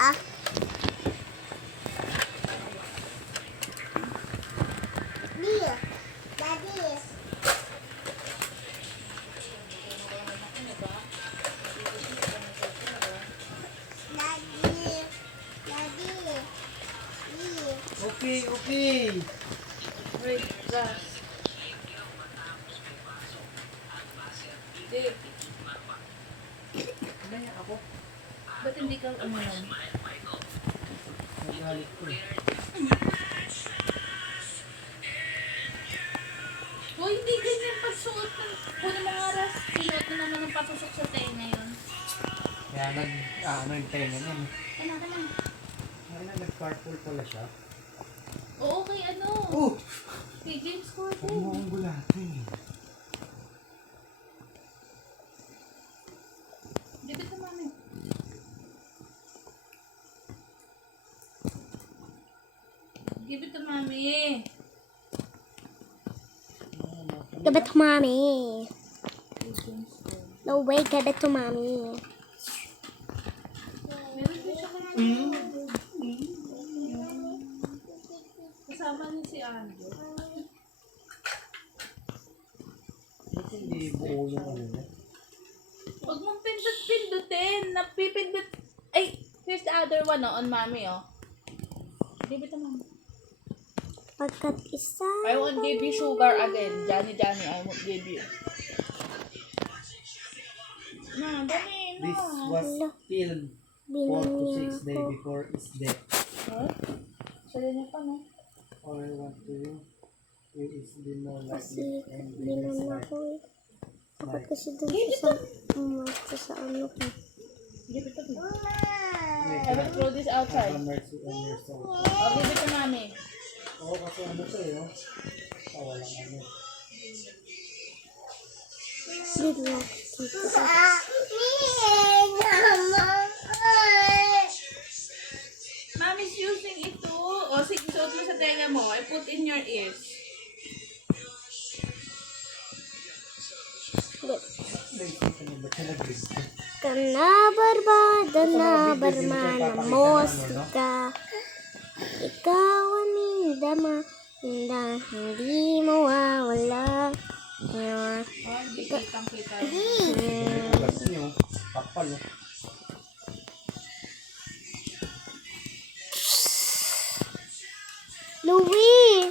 Ah. Dia. Daddy. Okay, okay. Wait, Ras. Dave, Naya ako. ba't hindi ka uminom? Nagalit ko eh. Hoy, hindi ganyan pagsuot ng... Kunin mo nga, Ras. Sinuot na naman ng patusok sa tenga yun. Kaya ano yung tenga niyan. Ano ka na? Ay na, nag-carpool pala siya. Oo, kay ano? Oh! Kay James Huwag Corden. mo akong gulatin. Give it to mami. Give it to mami. Give it to mommy. Kay James Corden. No way, give it to mommy. Meron din siya kay kasama niya si Andrew. Ba't hindi buo yung ano niya? Huwag mong pindot-pindutin. Napipindot. Ay, here's the other one, on mami, oh. Give it to mami. Pagkat isa. I won't give you sugar again. Johnny, I won't give you. No, dali, no. This was filmed 4 to 6 days before his death. What? Sa'yo niya pa, no? All I want to you is be more like Kasi me and be binan less na like ako eh. Dapat like. kasi dun siya sa sa ano ko. Give it to me. May I will throw this outside. have mercy on your soul. I'll give it to mami. Oo, kasi ano to eh, oh. Walang ano. Bigla dito. Mommy's using ito. O, sige, suot mo sa tenga mo. I put in your ears. Naisipan niyo ba siya nag-video? Kanabarbada na barmana mostika. Ikaw ang nindama. Hindi mo wawala. Oh, hindi kitang-kita. Ugat niyo, kapal oh. Louie!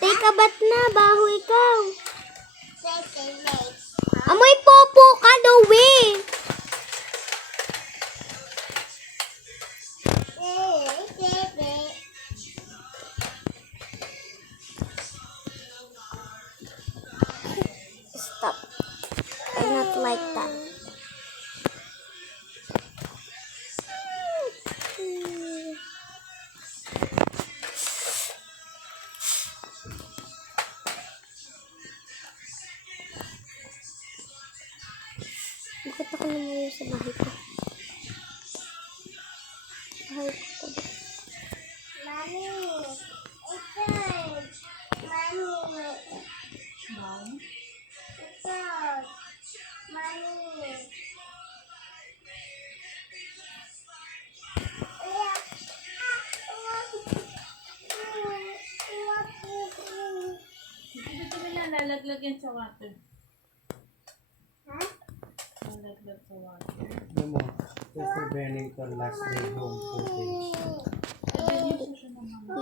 Take a bath na, baho ikaw. Amoy popo ka, Louie! Stop. I'm not like that. Bakit ako lumayo sa bahay ko? Bahay ko to. Mami! Ito! Mami! Mom? Ito! Mami! Give it to me na. Lalaglag yan sa water. Ha? Lalaglag sa water. Ano mo, just burning for last day home footage.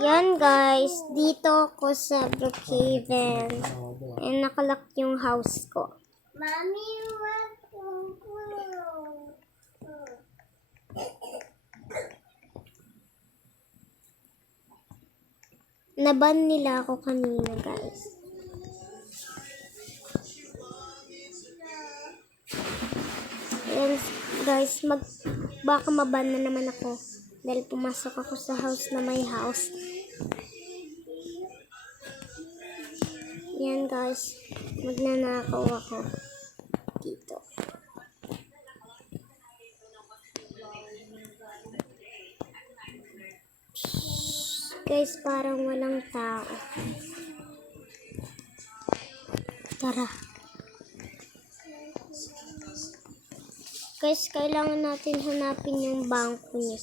Yan guys, dito ako sa Brookhaven. Oo, doon. And nakalak yung house ko. Mami, what? Naban nila ako kanina guys. Ayan guys, baka maban na naman ako. Dahil pumasok ako sa house na may house. Yan guys, magnanakaw ako dito. Guys, parang walang tao. Tara. Guys, kailangan natin hanapin yung bangko niya.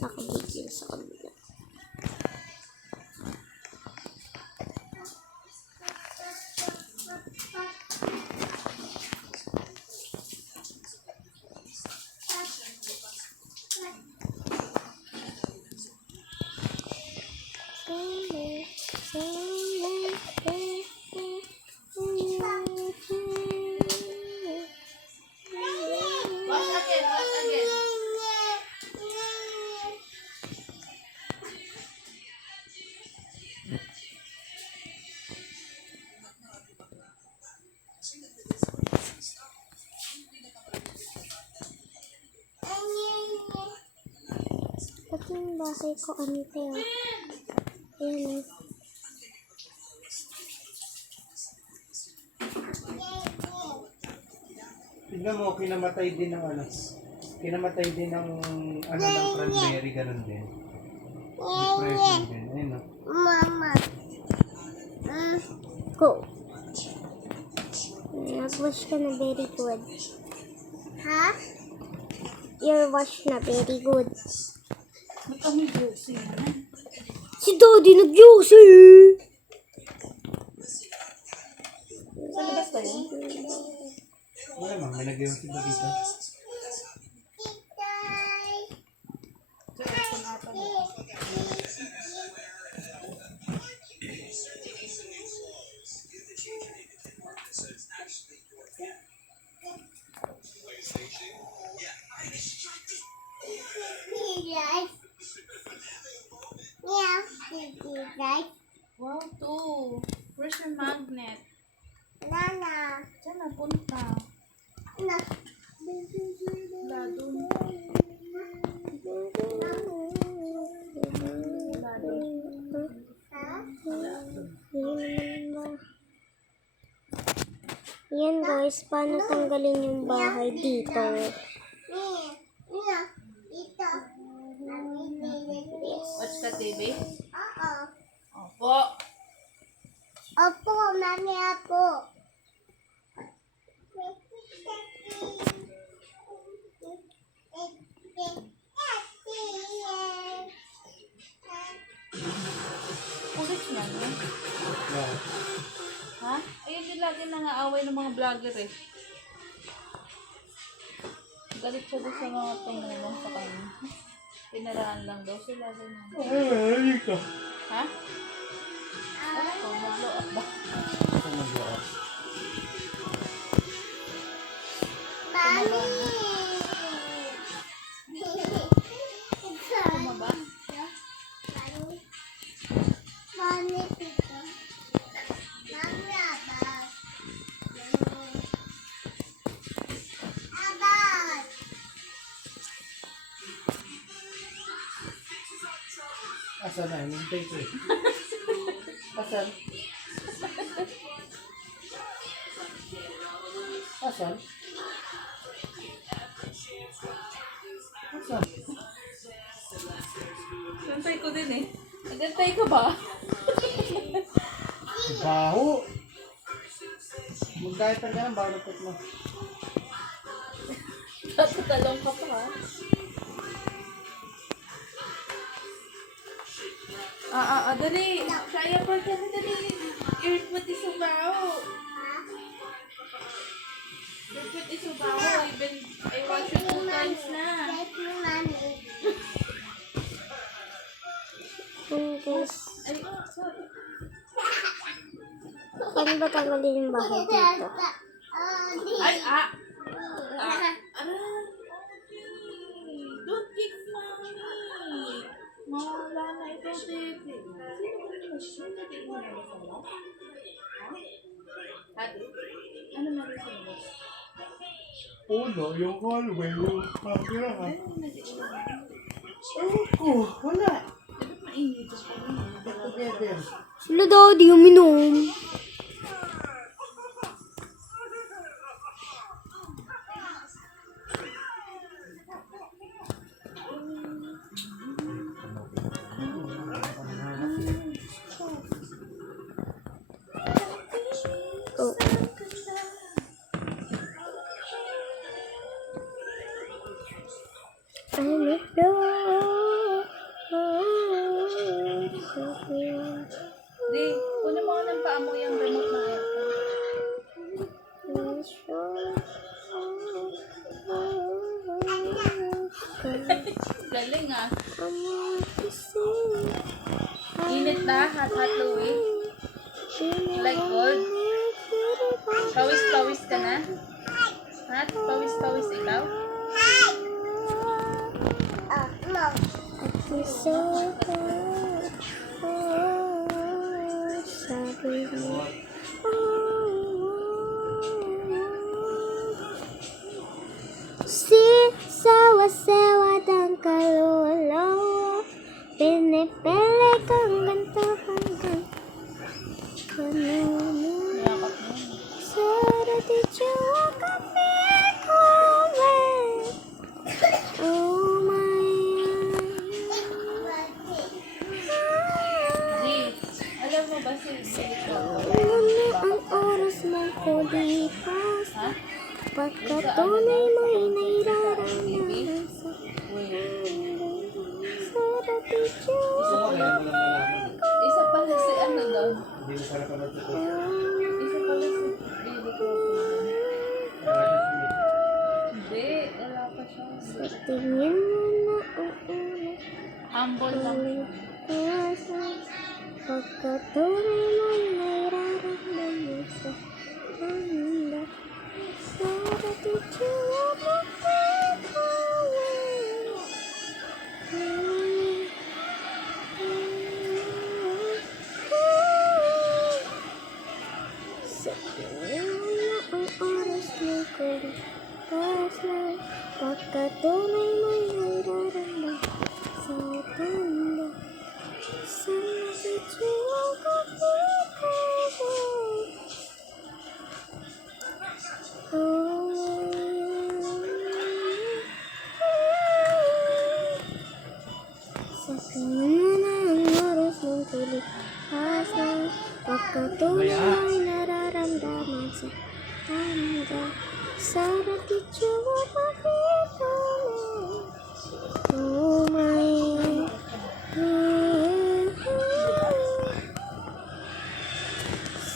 Nakabigil sa kabila. Wash again, wash again. Pati yung bahay ko, ante, oh. Ayan, oh. Tignan mo, kinamatay din ng ano. Kinamatay din ng ano ng cranberry, ganun din. Depression din. Ayun no. Go. Nag-wash ka na very good. Ha? Your wash na very good. Ba't kami juicy naman? Si Daddy nag-juicy! Sa labas ba yun? Wala mang, may nagyayong sila dito. Sa aircon ata mo. Wow, two. Where's your magnet? Diyan na, punta. Wala dun. Wala dun. Yan guys, paano tanggalin yung bahay dito? Watch ka TV? Opo. Opo, mami ako. Kulit niya, no? Yeah. Ha? Ayun din lagi nangaaway ng mga vlogger eh. Galit siya doon sa mga tumulong sa kanya. Pinaraan lang daw sila. Ay, ka. Ha? Ako, mag-blow up ba? Ito mag-blow up. Tumaba? Asa na, hinintay ko eh. Asan? Asan? Asan? Nantay ko din eh. Nagantay ka ba? Baho! Mag-diaper ka ng baho na mo. Tatatalong ka pa ha? Dali. Kaya pa ka na dali. Earthwood is sumaw. Earthwood is sumaw. I watched it 2 times na. Guys, Ay, sorry. paano ba tanggalin yung bahay dito? Ay, aray. Don't kick mommy. Mawala na ito, baby. Sino ba ito? Ate, ano na rin sa labas? Uno, yung hallway, yung camera ka. Ano nag-iwan? Ewan ko, wala. Dapat mainit ako na. Get together. Sila Daddy uminom. Oh. I'm a flow. Di, kunin mo ng paa mo yung remote na aircon. Galing ah. Init na, hot Louie. Like cold. Pawis-pawis ka na? Hot? Pawis-pawis ikaw? Si sawa-sawa ng kaluluwa, pinipili kang ganito hanggang kanino. Niyakap mo. Sara di Chua Kapikowe. Oh my Di, alam mo ba si Sito? Ano ang oras mong kulipas? Ha? Pagkatunay mo'y nairaramdaman sa Sara di Chua. Gusto mo kaya mo lang nalaman. Isa pala si ano doon? Hindi mo para pala ito. Isa pala si Baby Coco. Hindi, wala pa siya. Sa tingin mo na ang una. Humble lang. Pagkatunay mo'y nairaramdaman sa handa. Sara di Chua Kapikowe. Sa tingin mo na ang oras ng kulipas lang. Pagkatunay mo'y nairaramdaman sa tanda. Sara di Chua Kapikowe. Sa tingin mo na ang oras ng kulipas lang. Pagkatunay ay nararamdaman sa tanda. Sara di Chua Kapikowe. Oh my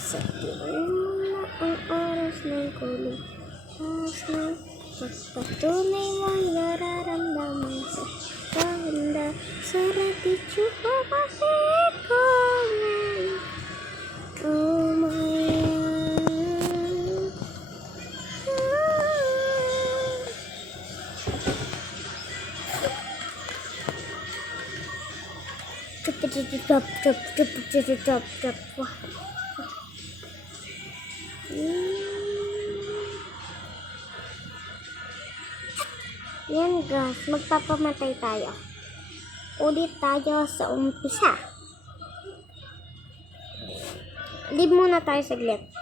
sa tingin mo na ang oras ng kulipas lang. Pagkatunay mo'y nararamdaman sa tanda. Sara di Chua Kapikowe. Oh my Wah. Yan guys, magpapamatay tayo. Ulit tayo sa umpisa. Leave muna tayo saglit.